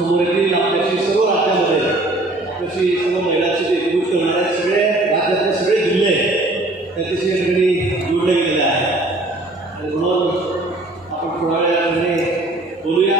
समोरील आपल्याशी सर्व राज्यामध्ये आपल्याशी सर्व महिलांची एकूण करणारे सगळे राज्यातले सगळे जिल्हे त्याच्याशी या जोडले गेलेले आहेत आणि म्हणून आपण थोड्या वेळाने बोलूया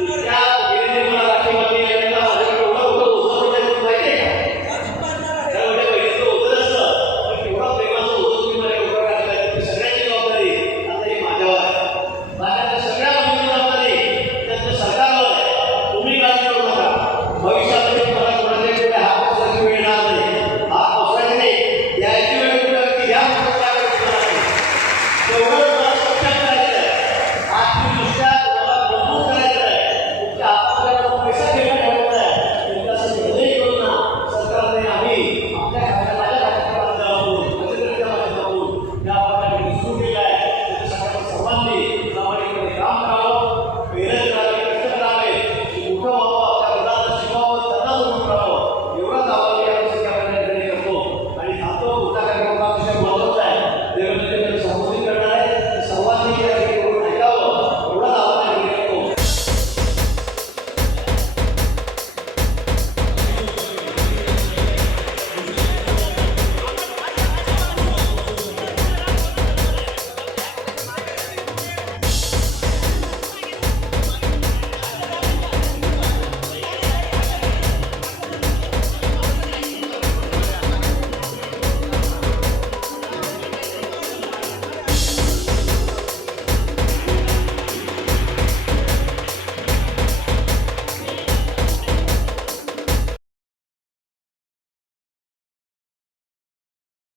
Yeah.